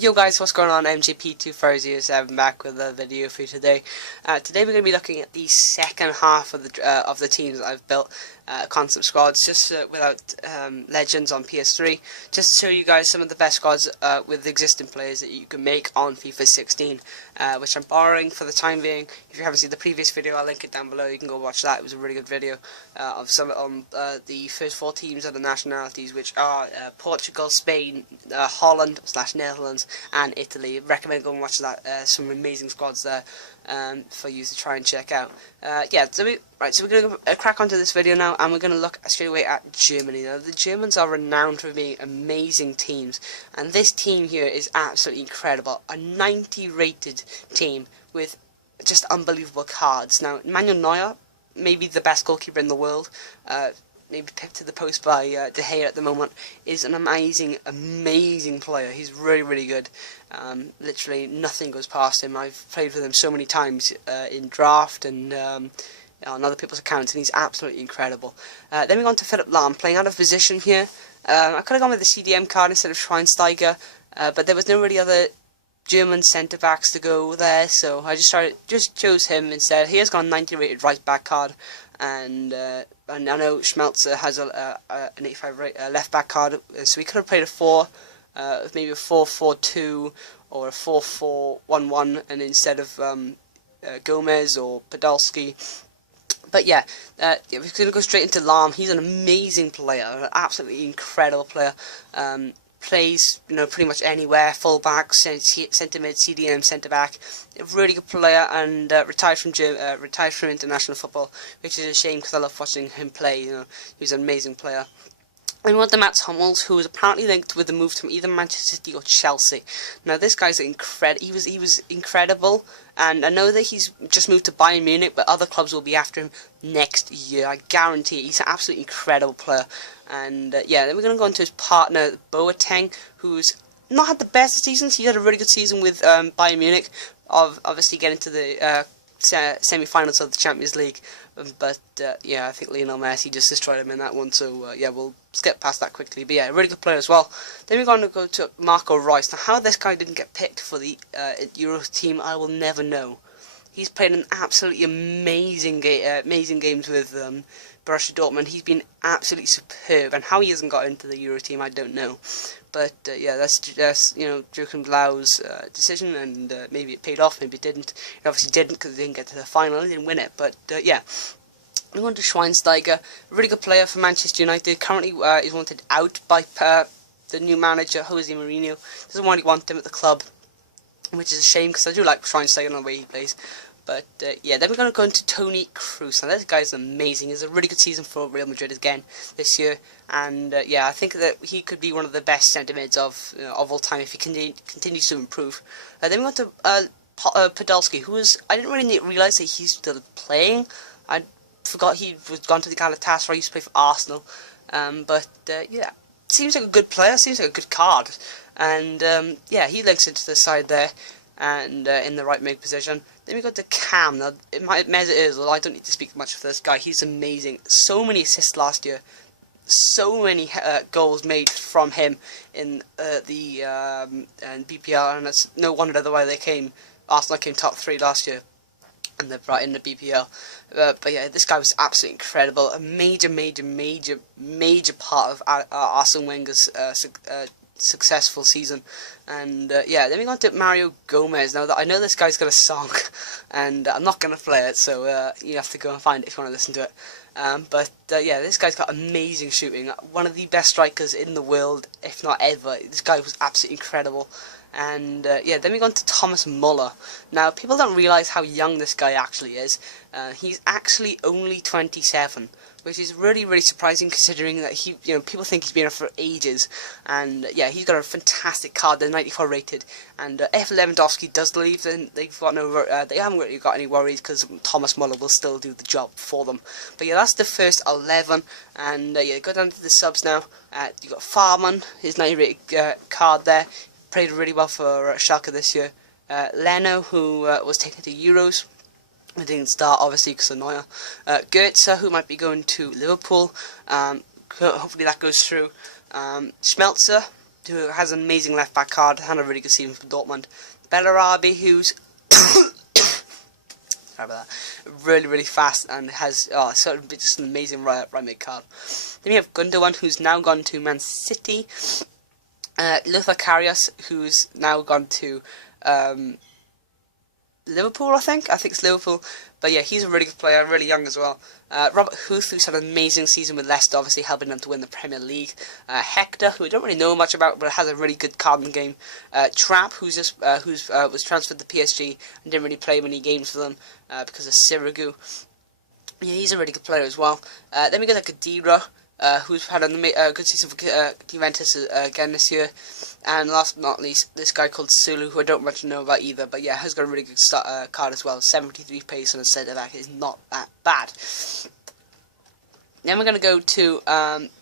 Yo guys, what's going on? MJP24007 back with a video for you today. Today we're going to be looking at the second half of the teams that I've built, concept squads, just without legends on PS3, just to show you guys some of the best squads with existing players that you can make on FIFA 16, which I'm borrowing for the time being. If you haven't seen the previous video, I'll link it down below. You can go watch that. It was a really good video of some on the first four teams of the nationalities, which are Portugal, Spain, Holland / Netherlands, and Italy. Recommend going and watch that. Some amazing squads there for you to try and check out. So we're going to crack onto this video now, and we're going to look straight away at Germany. Now, the Germans are renowned for being amazing teams, and this team here is absolutely incredible. A 90 rated team with just unbelievable cards. Now, Manuel Neuer, maybe the best goalkeeper in the world, maybe picked to the post by De Gea at the moment, is an amazing player. He's really good. Literally nothing goes past him. I've played with him so many times in draft and on other people's accounts, and he's absolutely incredible. Then we go on to Philipp Lahm, playing out of position here. I could have gone with the CDM card instead of Schweinsteiger, but there was no really other German centre-backs to go there, so I just chose him instead. He has got a 90 rated right-back card, and I know Schmelzer has an 85 left-back card, so we could have played a 4, maybe a 4-4-2 or a 4-4-1-1, and instead of Gomez or Podolski. But yeah, we're going to go straight into Lahm. He's an amazing player, an absolutely incredible player. Plays, pretty much anywhere, full-back, centre-mid, CDM, centre-back. A really good player, and retired from international football, which is a shame because I love watching him play. He was an amazing player. And we want the Mats Hummels, who was apparently linked with the move from either Manchester City or Chelsea. Now, this guy's incredible. He was incredible, and I know that he's just moved to Bayern Munich, but other clubs will be after him next year. I guarantee it. He's an absolutely incredible player. And then we're going to go into his partner, Boateng, who's not had the best seasons. He had a really good season with Bayern Munich, obviously getting to the semi-finals of the Champions League. But I think Lionel Messi just destroyed him in that one, so we'll skip past that quickly. But yeah, a really good player as well. Then we're going to go to Marco Reus. Now, how this guy didn't get picked for the Euro team, I will never know. He's played an absolutely amazing games with Borussia Dortmund. He's been absolutely superb, and how he hasn't got into the Euro team, I don't know. But that's just Joachim Löw's decision, and maybe it paid off, maybe it didn't. It obviously didn't because he didn't get to the final, he didn't win it. But I'm going to Schweinsteiger, a really good player for Manchester United. Currently, is wanted out by the new manager, Jose Mourinho. Doesn't really want him at the club, which is a shame because I do like Schweinsteiger and the way he plays. But then we're going to go into Toni Kroos. Now, this guy's amazing. He's a really good season for Real Madrid again this year, and I think that he could be one of the best centre mids of all time if he continues to improve. Then we got to Podolski, I didn't really realise that he's still playing. I forgot he was gone to the Galatasaray. He used to play for Arsenal, seems like a good player. Seems like a good card, and he links into the side there, and in the right mid position. Then we got to Cam. Now, I don't need to speak much for this guy. He's amazing. So many assists last year. So many goals made from him in the BPL, and it's no wonder the way they came. Arsenal came top 3 last year, and they brought in the BPL. This guy was absolutely incredible. A major part of Arsene Wenger's successful season. And then we go on to Mario Gomez. Now, I know this guy's got a song, and I'm not going to play it, so you have to go and find it if you want to listen to it. This guy's got amazing shooting. One of the best strikers in the world, if not ever. This guy was absolutely incredible. And then we go on to Thomas Muller. Now, people don't realise how young this guy actually is. He's actually only 27, which is really surprising considering that people think he's been around for ages. And he's got a fantastic card. They're 94 rated. And if Lewandowski does leave, then they haven't really got any worries because Thomas Muller will still do the job for them. But that's the first 11. And go down to the subs now. You got Farman, his 90 rated card there. Played really well for Schalke this year. Leno, who was taken to Euros. He didn't start, obviously, because of Neuer. Goetze, who might be going to Liverpool. Hopefully that goes through. Schmelzer, who has an amazing left back card, had a really good season for Dortmund. Bellarabi, who's sorry about that, really fast and has sort of just an amazing right mid card. Then we have Gundogan, who's now gone to Man City. Luther Karius, who's now gone to Liverpool, I think it's Liverpool, but yeah, he's a really good player, really young as well. Robert Huth, who's had an amazing season with Leicester, obviously helping them to win the Premier League. Hector, who I don't really know much about, but has a really good card in the game. Trapp, who's was transferred to PSG and didn't really play many games for them because of Sirigu. Yeah, he's a really good player as well. Then we got Khedira, who's had a good season for Juventus again this year. And last but not least, this guy called Sulu, who I don't much know about either, but yeah, has got a really good card as well. 73 pace on a centre back is not that bad. Then we're going to go to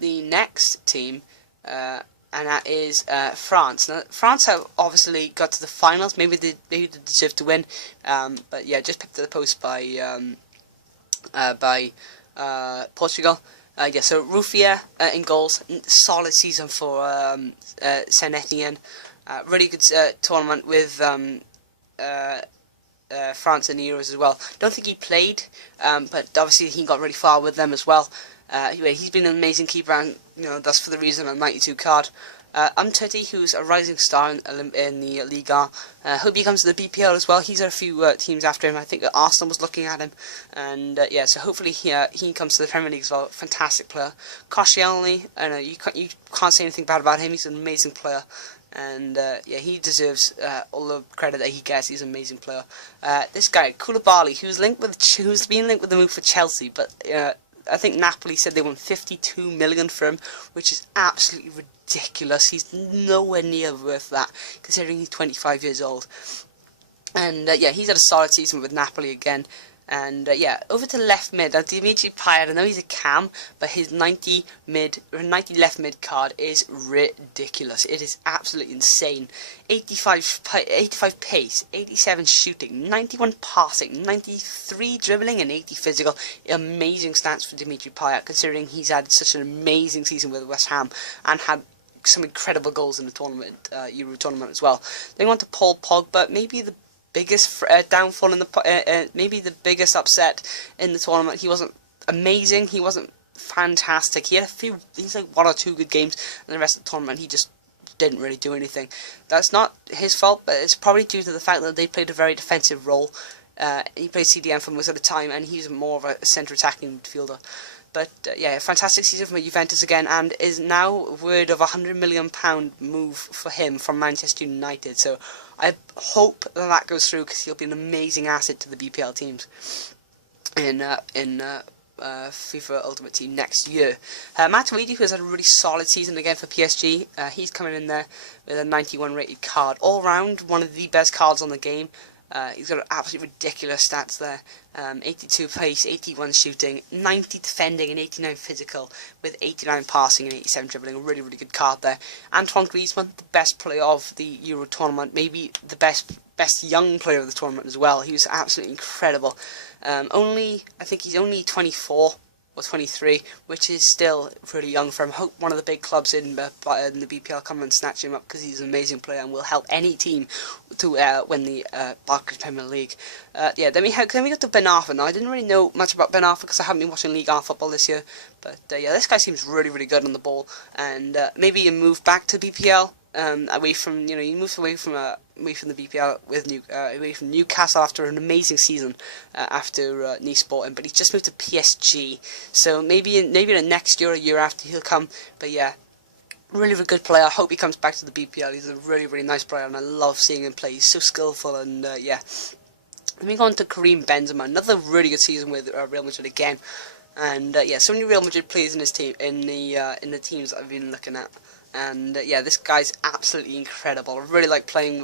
the next team, and that is France. Now, France have obviously got to the finals. Maybe they deserve to win, but yeah, just picked to the post by Portugal. Yeah, so Ruffier in goals, solid season for Saint Etienne. Really good tournament with France in the Euros as well. Don't think he played, but obviously he got really far with them as well. Anyway, he's been an amazing keeper, and that's for the reason a 92 card. Umtiti, who's a rising star in the Liga. Hope he comes to the BPL as well. He's had a few teams after him. I think Arsenal was looking at him, and yeah, so hopefully he comes to the Premier League as well. Fantastic player. Koscielny, I know you can't say anything bad about him. He's an amazing player, and yeah, he deserves all the credit that he gets. He's an amazing player. This guy Koulibaly, who's been linked with the move for Chelsea, but I think Napoli said they want 52 million for him, which is absolutely ridiculous. He's nowhere near worth that, considering he's 25 years old. And yeah, he's had a solid season with Napoli again. And yeah, over to left mid. Now, Dimitri Payet, I know he's a cam, but his 90 left mid card is ridiculous. It is absolutely insane. 85 pace, 87 shooting, 91 passing, 93 dribbling, and 80 physical. Amazing stats for Dimitri Payet, considering he's had such an amazing season with West Ham and had some incredible goals in the tournament, Euro tournament as well. Then on to Paul Pogba, maybe the biggest downfall in the maybe the biggest upset in the tournament. He wasn't amazing. He wasn't fantastic. He had he's like 1 or 2 good games, and the rest of the tournament he just didn't really do anything. That's not his fault, but it's probably due to the fact that they played a very defensive role. He played CDM for most of the time, and he's more of a centre attacking midfielder. But yeah, fantastic season for Juventus again, and is now word of £100 million move for him from Manchester United. So I hope that goes through, because he'll be an amazing asset to the BPL teams in FIFA Ultimate Team next year. Matuidi, who has had a really solid season again for PSG, he's coming in there with a 91 rated card. All round, one of the best cards on the game. He's got absolutely ridiculous stats there. 82 pace, 81 shooting, 90 defending and 89 physical, with 89 passing and 87 dribbling. A really good card there. Antoine Griezmann, the best player of the Euro tournament, maybe the best young player of the tournament as well. He was absolutely incredible. I think he's only 24 or 23, which is still pretty young for him. Hope one of the big clubs in the BPL come and snatch him up, because he's an amazing player and will help any team to win the Barclays Premier League. Yeah, then we got to Ben Arfa. Now, I didn't really know much about Ben Arfa because I haven't been watching League R football this year, but yeah, this guy seems really good on the ball, and maybe you move back to BPL. Away from you moved away from the BPL with away from Newcastle after an amazing season after Nice bought him, but he's just moved to PSG. So maybe in the next year or year after he'll come. But yeah, really good player. I hope he comes back to the BPL. He's a really nice player, and I love seeing him play. He's so skillful, and yeah. Then we go on to Karim Benzema, another really good season with Real Madrid again. And yeah, so many Real Madrid players in his team in the teams that I've been looking at. And yeah, this guy's absolutely incredible. I really like playing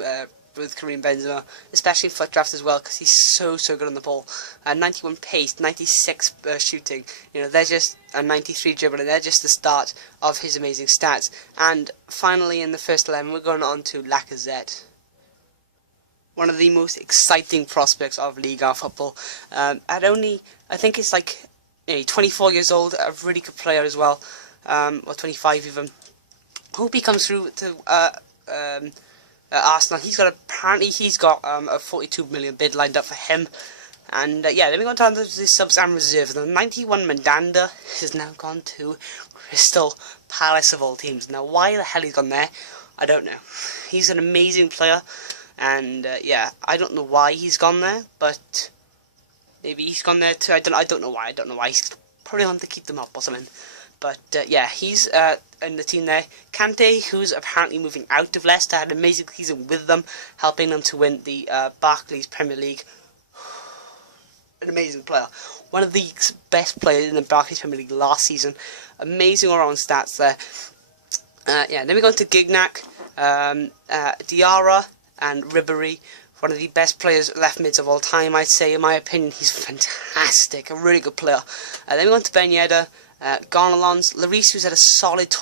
with Karim Benzema, especially in foot drafts as well, because he's so good on the ball. 91 pace, 96 shooting. They're just a 93 dribbling. They're just the start of his amazing stats. And finally, in the first 11, we're going on to Lacazette, one of the most exciting prospects of Ligue 1 football. I think it's like 24 years old, a really good player as well, or 25 even. Hope he comes through to Arsenal. Apparently he's got a 42 million bid lined up for him. And yeah, then we go down to the subs and reserves. The 91 Mandanda has now gone to Crystal Palace of all teams. Now, why the hell he's gone there, I don't know. He's an amazing player, and yeah, I don't know why he's gone there, but maybe he's gone there too. I don't know why. He's probably wanted to keep them up or something. But yeah, he's in the team there. Kante, who's apparently moving out of Leicester, had an amazing season with them, helping them to win the Barclays Premier League. An amazing player. One of the best players in the Barclays Premier League last season. Amazing all-round stats there. Yeah, then we go into Gignac, Diarra, and Ribéry. One of the best players, left mids of all time, I'd say. In my opinion, he's fantastic. A really good player. Then we go into Ben Yedder, Gonalons, Lloris, who's had a solid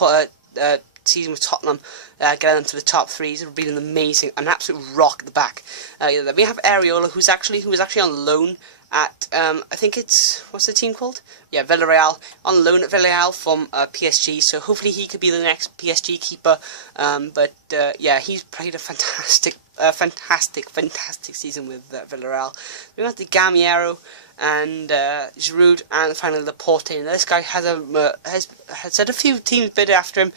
season with Tottenham, getting them to the top three. He's been an absolute rock at the back. Then we have Areola, who was actually on loan at I think it's, what's the team called? Yeah, Villarreal, on loan at Villarreal from PSG. So hopefully he could be the next PSG keeper. But yeah, he's played a fantastic season with Villarreal. We got the Gamiero and Giroud, and finally Laporte. Now, this guy has had a few teams bid after him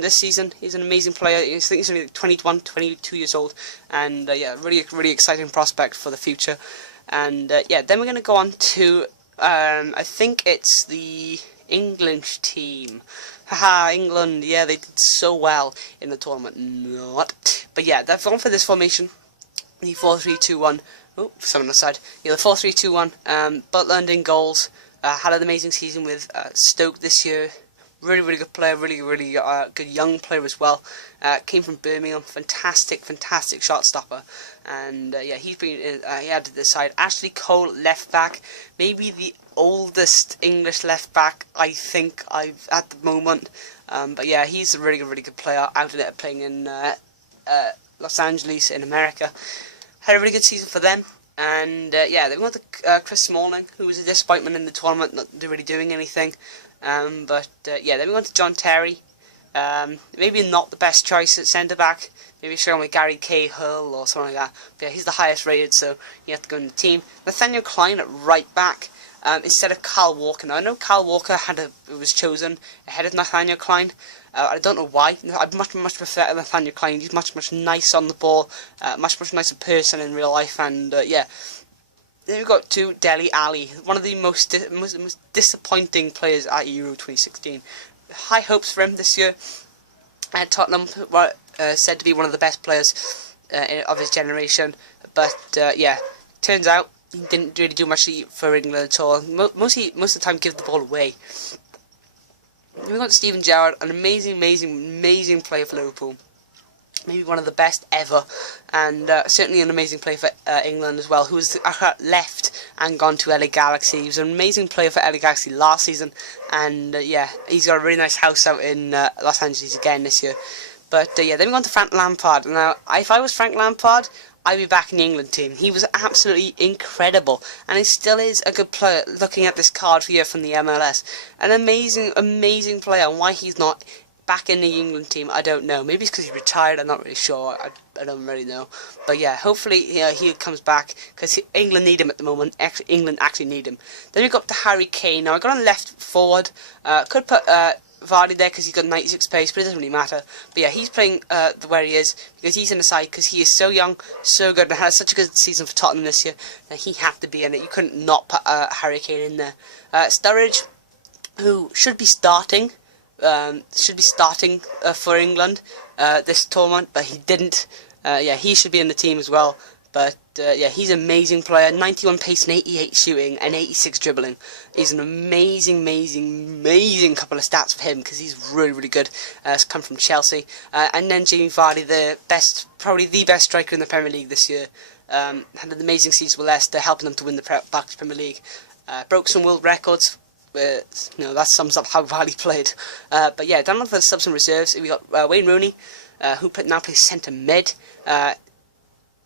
this season. He's an amazing player. I think he's only 21, 22 years old, and yeah, really exciting prospect for the future. And yeah, then we're going to go on to I think it's the English team. Haha, England, yeah, they did so well in the tournament. Not. But yeah, they've gone for this formation, the 4-3-2-1. Oh, someone on the side. Yeah, the 4-3-2-1. Butland in goals. Had an amazing season with Stoke this year. Really good player, really good young player as well. Came from Birmingham, fantastic shot stopper. And yeah, he added to the side. Ashley Cole, left back, maybe the oldest English left back I think I've at the moment. But yeah, he's a really good player. Out there playing in Los Angeles in America. Had a really good season for them. And yeah, they went to Chris Smalling, who was a disappointment in the tournament, not really doing anything. But yeah, then we went to John Terry. Maybe not the best choice at centre back. Maybe show with Gary Cahill or something like that. But yeah, he's the highest rated, so you have to go in the team. Nathaniel Klein at right back instead of Kyle Walker. Now I know Kyle Walker was chosen ahead of Nathaniel Klein. I don't know why. I'd much prefer Nathaniel Klein. He's much nice on the ball, much nicer person in real life, and yeah. Then we've got to Dele Alli, one of the most disappointing players at Euro 2016. High hopes for him this year. Tottenham were said to be one of the best players of his generation, but yeah, turns out he didn't really do much for England at all. Most of the time, give the ball away. Then we've got Steven Gerrard, an amazing player for Liverpool. Maybe one of the best ever, and certainly an amazing player for England as well, who was left and gone to LA Galaxy. He was an amazing player for LA Galaxy last season, and yeah, he's got a really nice house out in Los Angeles again this year. But yeah, then we go on to Frank Lampard. Now, if I was Frank Lampard, I'd be back in the England team. He was absolutely incredible, and he still is a good player. Looking at this card here from the MLS, an amazing player, and why he's not back in the England team, I don't know. Maybe it's because he's retired, I'm not really sure. I don't really know. But yeah, hopefully he comes back, because England need him at the moment. England actually need him. Then we got to Harry Kane. Now I got on left forward. Could put Vardy there because he's got 96 pace, but it doesn't really matter. But yeah, he's playing where he is because he's in the side, because he is so young, so good, and had such a good season for Tottenham this year that he had to be in it. You couldn't not put Harry Kane in there. Sturridge, who should be starting for England this tournament, but he didn't. Yeah, he should be in the team as well. But yeah, he's an amazing player. 91 pace and 88 shooting and 86 dribbling. He's an amazing couple of stats for him, because he's really good. It's come from Chelsea. And then Jamie Vardy, probably the best striker in the Premier League this year. Had an amazing season with Leicester, helping them to win the Barclays Premier League. Broke some world records. That sums up how well he played. But yeah, down on the subs and reserves, we got Wayne Rooney, who now plays centre mid.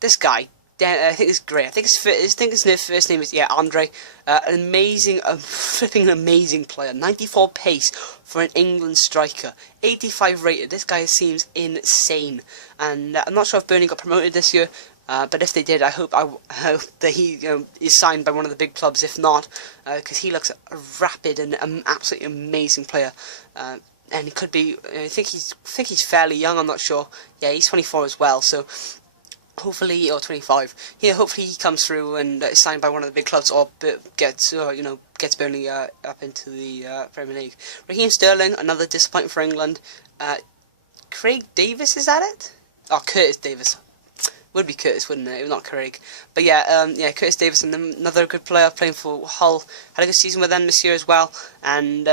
This guy, I think it's great. I think his first name is Andre. An amazing, flipping amazing player. 94 pace for an England striker. 85 rated. This guy seems insane. And I'm not sure if Burnley got promoted this year. But if they did, I hope that he is signed by one of the big clubs. If not, because he looks a rapid and absolutely amazing player. And he could be. I think he's fairly young. I'm not sure. Yeah, he's 24 as well. So hopefully, or 25. Yeah, hopefully he comes through and is signed by one of the big clubs, or gets Burnley up into the Premier League. Raheem Sterling, another disappointment for England. Craig Davis, is that it? Oh, Curtis Davis. Would be Curtis, wouldn't it? Not Craig. But yeah, Curtis Davis, and another good player playing for Hull. Had a good season with them this year as well. And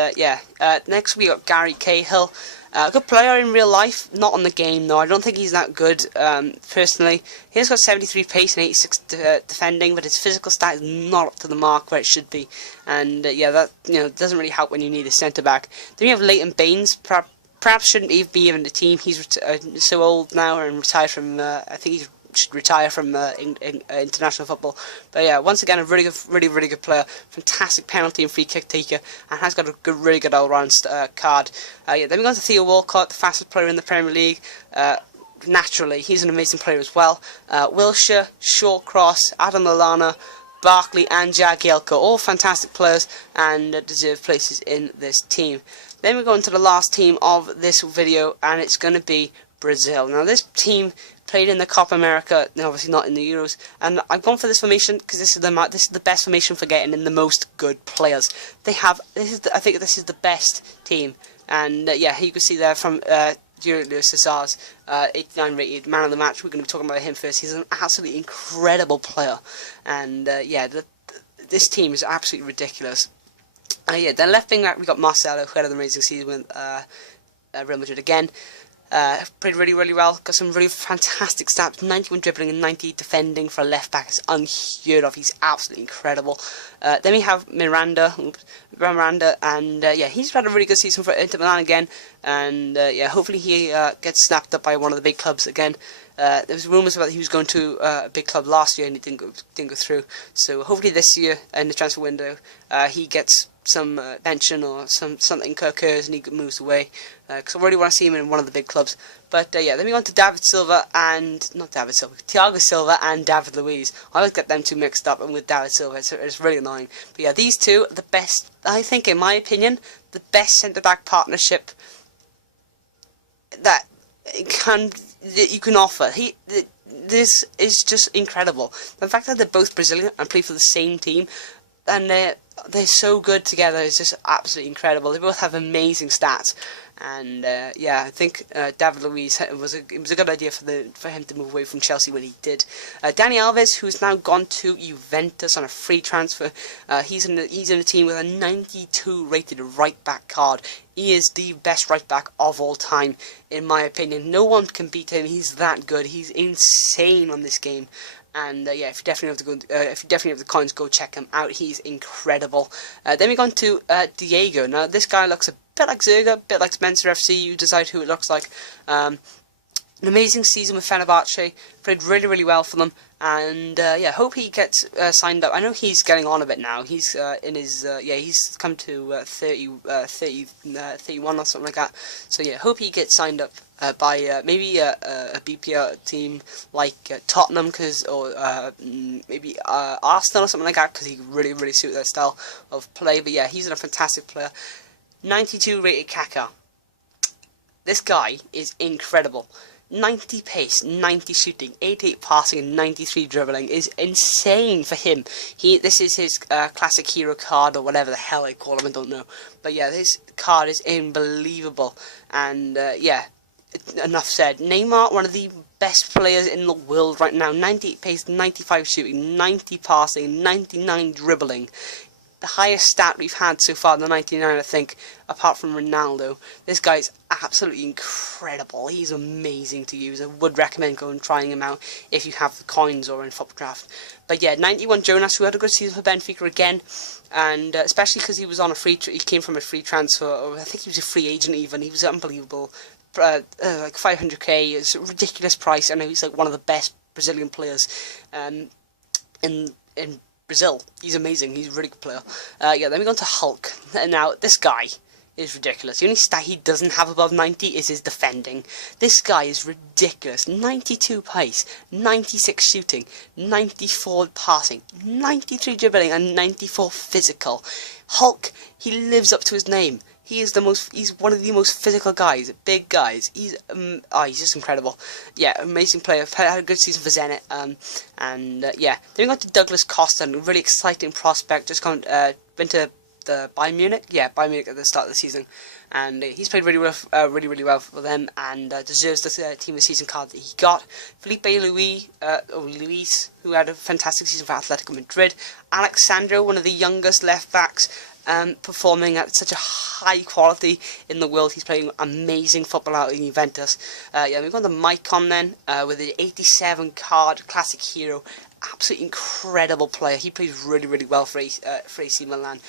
next we got Gary Cahill. A good player in real life, not on the game though. I don't think he's that good personally. He has got 73 pace and 86 defending, but his physical stat is not up to the mark where it should be. And that doesn't really help when you need a centre back. Then we have Leighton Baines. Perhaps shouldn't be even the team. He's so old now and retired from. I think he should retire from international football. But yeah, once again, a really good player. Fantastic penalty and free kick taker, and has got a really good all-round card. Then we go on to Theo Walcott, the fastest player in the Premier League. Naturally, he's an amazing player as well. Wilshere, Shawcross, Adam Lallana, Barkley and Jagielka, all fantastic players and deserve places in this team. Then we go into the last team of this video, and it's going to be Brazil. Now this team played in the Copa America, obviously not in the Euros, and I've gone for this formation because this is the best formation for getting in the most good players. I think this is the best team, and you can see there from Julio Cesar's 89 rated man of the match. We're going to be talking about him first. He's an absolutely incredible player, and this team is absolutely ridiculous. Then left wing back we got Marcelo, who had an amazing season with Real Madrid again. Played really well, got some really fantastic stats, 91 dribbling and 90 defending for a left back. It's unheard of, he's absolutely incredible. Then we have Miranda, and he's had a really good season for Inter Milan again, and hopefully he gets snapped up by one of the big clubs again. There was rumours about he was going to a big club last year and it didn't go through, so hopefully this year in the transfer window he gets some pension or something occurs and he moves away, because I really want to see him in one of the big clubs. But then we go on to Thiago Silva and David Luiz. I always get them two mixed up, and with David Silva it's really annoying. But yeah, these two are the best, I think, in my opinion, the best centre-back partnership that you can offer. This is just incredible. The fact that they're both Brazilian and play for the same team, and they're so good together, is just absolutely incredible. They both have amazing stats, and I think David Luiz it was a good idea for him to move away from Chelsea when he did. Dani Alves, who's now gone to Juventus on a free transfer, he's in a team with a 92 rated right back card. He is the best right back of all time, in my opinion. No one can beat him. He's that good. He's insane on this game. And if you definitely have the coins, go check him out. He's incredible. Then we go on to Diego. Now this guy looks a bit like Zerga, a bit like Spencer FC. You decide who it looks like. An amazing season with Fenerbahce. Played really well for them. And hope he gets signed up. I know he's getting on a bit now. He's in his he's come to 31 or something like that. So hope he gets signed up by maybe a BPL team like Tottenham, or maybe Arsenal or something like that, because he really suit their style of play. But he's a fantastic player. 92 rated Kaká. This guy is incredible. 90 pace, 90 shooting, 88 passing, and 93 dribbling is insane for him. This is his classic hero card, or whatever the hell they call him, I don't know. But this card is unbelievable. And enough said. Neymar, one of the best players in the world right now. 98 pace, 95 shooting, 90 passing, 99 dribbling. The highest stat we've had so far, the 99, I think, apart from Ronaldo. This guy's absolutely incredible. He's amazing to use. I would recommend going and trying him out if you have the coins or in Football Draft. But 91 Jonas, who had a good season for Benfica again, and especially because he was on he came from a free transfer, or I think he was a free agent even. He was unbelievable. Like 500k is a ridiculous price. I know he's like one of the best Brazilian players in Brazil. He's amazing. He's a really good player. Yeah, then we go on to Hulk. Now, this guy is ridiculous. The only stat he doesn't have above 90 is his defending. This guy is ridiculous. 92 pace, 96 shooting, 94 passing, 93 dribbling, and 94 physical. Hulk, he lives up to his name. He's one of the most physical guys, big guys. He's just incredible. Yeah, amazing player. Had a good season for Zenit. Yeah. Then we got to Douglas Costa, a really exciting prospect. Just went to the Bayern Munich. Yeah, Bayern Munich at the start of the season, and he's played really well for them, and deserves the team of the season card that he got. Felipe Luis, who had a fantastic season for Atletico Madrid. Alexandro, one of the youngest left backs. Performing at such a high quality in the world. He's playing amazing football out in Juventus. Yeah, we've got the Maicon then, with the 87 card, classic hero. Absolutely incredible player. He plays really well for AC Milan.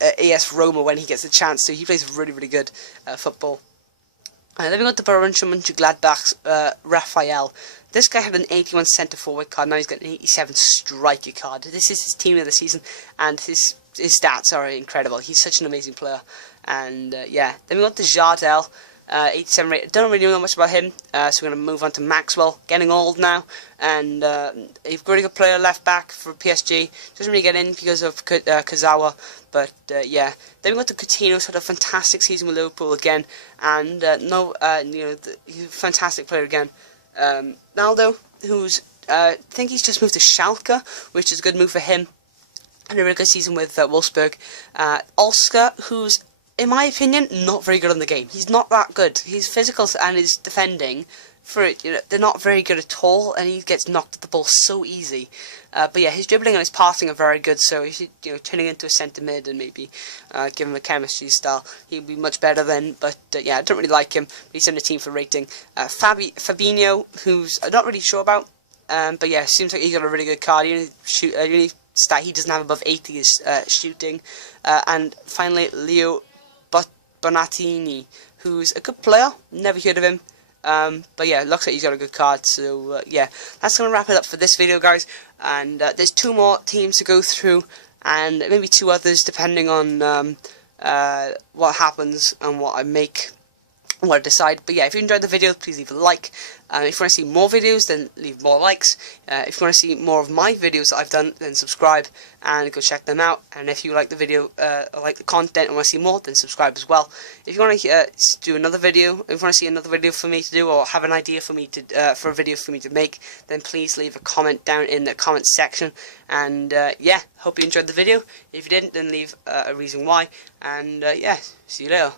AS Roma when he gets a chance. So he plays really good football. Then we got the Borussia Mönchengladbach's Raphael. This guy had an 81 centre forward card. Now he's got an 87 striker card. This is his team of the season, and his stats are incredible. He's such an amazing player. And yeah, then we got the Jardel. 87 rated. Don't really know much about him, so we're going to move on to Maxwell. Getting old now, and he's a really good player left back for PSG. Doesn't really get in because of Kazawa, but yeah. Then we got to Coutinho, who's had a fantastic season with Liverpool again, and he's a fantastic player again. Naldo, who's I think he's just moved to Schalke, which is a good move for him, and a really good season with Wolfsburg. Oscar, who's in my opinion, not very good on the game. He's not that good. His physicals and his defending, they're not very good at all, and he gets knocked at the ball so easy. But yeah, his dribbling and his passing are very good, so he should, turn him into a centre mid and maybe give him a chemistry style. He'd be much better then, but yeah, I don't really like him. But he's in the team for rating. Fabinho, who's I'm not really sure about, but yeah, seems like he's got a really good card. The only stat he doesn't have above 80 is shooting. And finally, Leo Bonatini, who's a good player. Never heard of him. But yeah, looks like he's got a good card. So yeah, that's going to wrap it up for this video, guys. And there's 2 more teams to go through, and maybe 2 others depending on what happens and what I make, what I decide. But yeah, if you enjoyed the video, please leave a like. If you want to see more videos, then leave more likes. If you want to see more of my videos that I've done, then subscribe and go check them out. And if you like the video, like the content and want to see more, then subscribe as well. If you want to do another video, if you want to see another video for me to do, or have an idea for me to for a video for me to make, then please leave a comment down in the comment section. And yeah, hope you enjoyed the video. If you didn't, then leave a reason why. And yeah, see you later.